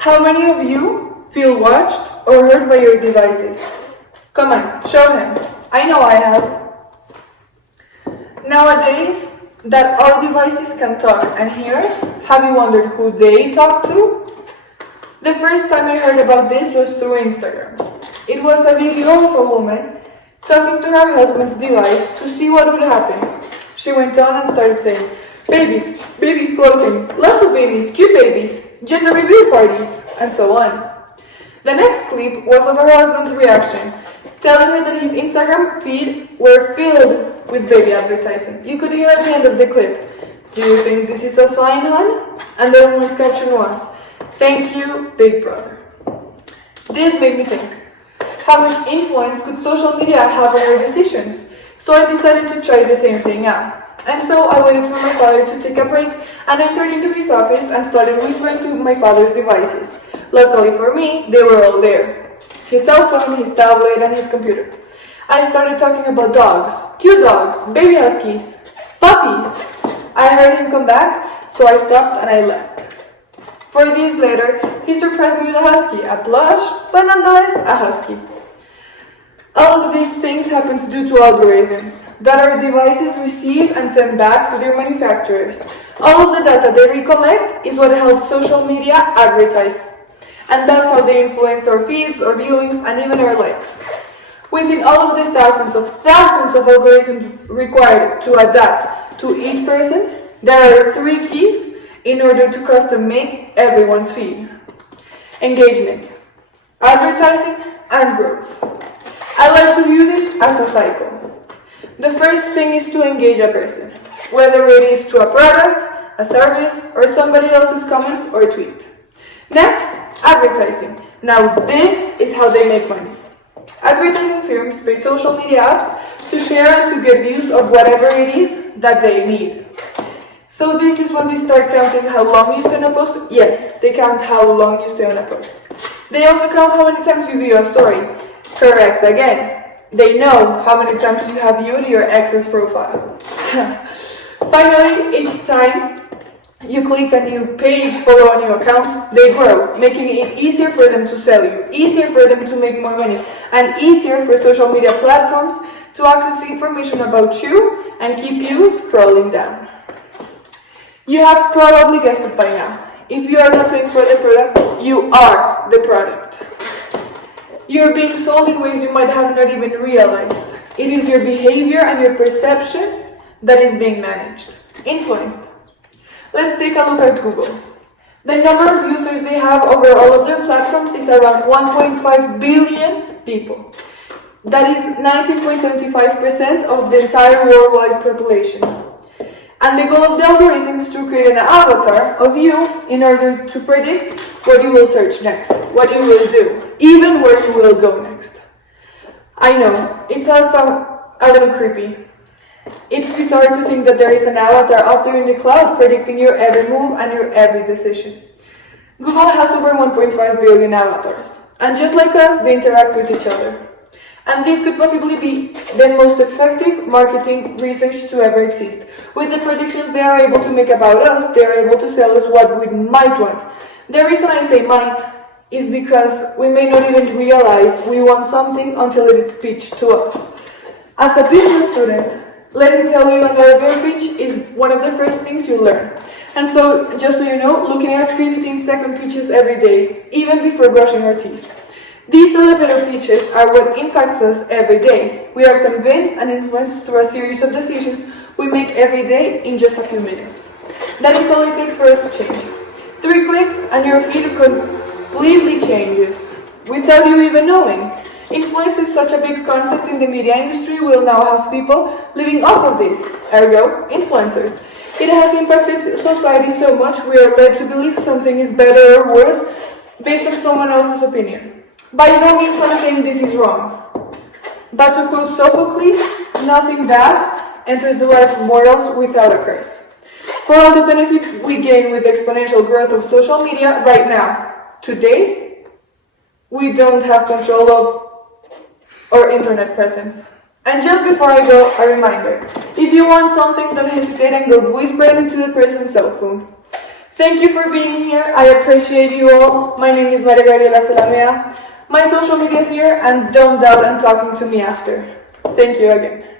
How many of you feel watched or heard by your devices? Come on, show hands. I know I have. Nowadays, that our devices can talk and hear us, have you wondered who they talk to? The first time I heard about this was through Instagram. It was a video of a woman talking to her husband's device to see what would happen. She went on and started saying, babies clothing, lots of babies, cute babies, gender reveal parties, and so on. The next clip was of her husband's reaction, telling her that his Instagram feed were filled with baby advertising. You could hear at the end of the clip, "Do you think this is a sign, hon?" And the woman's caption was, "Thank you, Big Brother." This made me think, how much influence could social media have on our decisions? So I decided to try the same thing out. And so I waited for my father to take a break and entered into his office and started whispering to my father's devices. Luckily for me, they were all there. His cell phone, his tablet, and his computer. I started talking about dogs, cute dogs, baby huskies, puppies. I heard him come back, so I stopped and I left. 4 days later, he surprised me with a husky, a plush, but nonetheless a husky. All of these things happen due to algorithms that our devices receive and send back to their manufacturers. All of the data they recollect is what helps social media advertise. And that's how they influence our feeds, our viewings, and even our likes. Within all of the thousands of algorithms required to adapt to each person, there are 3 keys in order to custom make everyone's feed: engagement, advertising, and growth. I like to view this as a cycle. The first thing is to engage a person, whether it is to a product, a service, or somebody else's comments or tweet. Next, advertising. Now this is how they make money. Advertising firms pay social media apps to share and to get views of whatever it is that they need. So this is when they start counting how long you stay on a post. Yes, they count how long you stay on a post. They also count how many times you view a story. Correct again. They know how many times you have viewed your ex's profile. Finally, each time you click a new page, follow a new account, they grow, making it easier for them to sell you, easier for them to make more money, and easier for social media platforms to access information about you and keep you scrolling down. You have probably guessed it by now. If you are not paying for the product, you are the product. You're being sold in ways you might have not even realized. It is your behavior and your perception that is being managed, influenced. Let's take a look at Google. The number of users they have over all of their platforms is around 1.5 billion people. That is 19.75% of the entire worldwide population. And the goal of the algorithm is to create an avatar of you in order to predict what you will search next, what you will do, even where you will go next. I know, it does sound a little creepy. It's bizarre to think that there is an avatar out there in the cloud predicting your every move and your every decision. Google has over 1.5 billion avatars, and just like us, they interact with each other. And this could possibly be the most effective marketing research to ever exist. With the predictions they are able to make about us, they are able to sell us what we might want. The reason I say might is because we may not even realize we want something until it is pitched to us. As a business student, let me tell you, an elevator pitch is one of the first things you learn. And so, just so you know, looking at 15-second pitches every day, even before brushing our teeth. These elevator pitches are what impacts us every day. We are convinced and influenced through a series of decisions we make every day in just a few minutes. That is all it takes for us to change. 3 clicks and your feed completely changes, without you even knowing. Influence is such a big concept in the media industry, we'll now have people living off of this, ergo, influencers. It has impacted society so much we are led to believe something is better or worse based on someone else's opinion. By no means I'm saying this is wrong. But to quote Sophocles, nothing vast enters the life of mortals without a curse. For all the benefits we gain with the exponential growth of social media right now, today, we don't have control of our internet presence. And just before I go, a reminder. If you want something, don't hesitate and go whisper it into the person's cell phone. Thank you for being here. I appreciate you all. My name is Maria Gabriela Salamea. My social media is here, and don't doubt on talking to me after. Thank you again.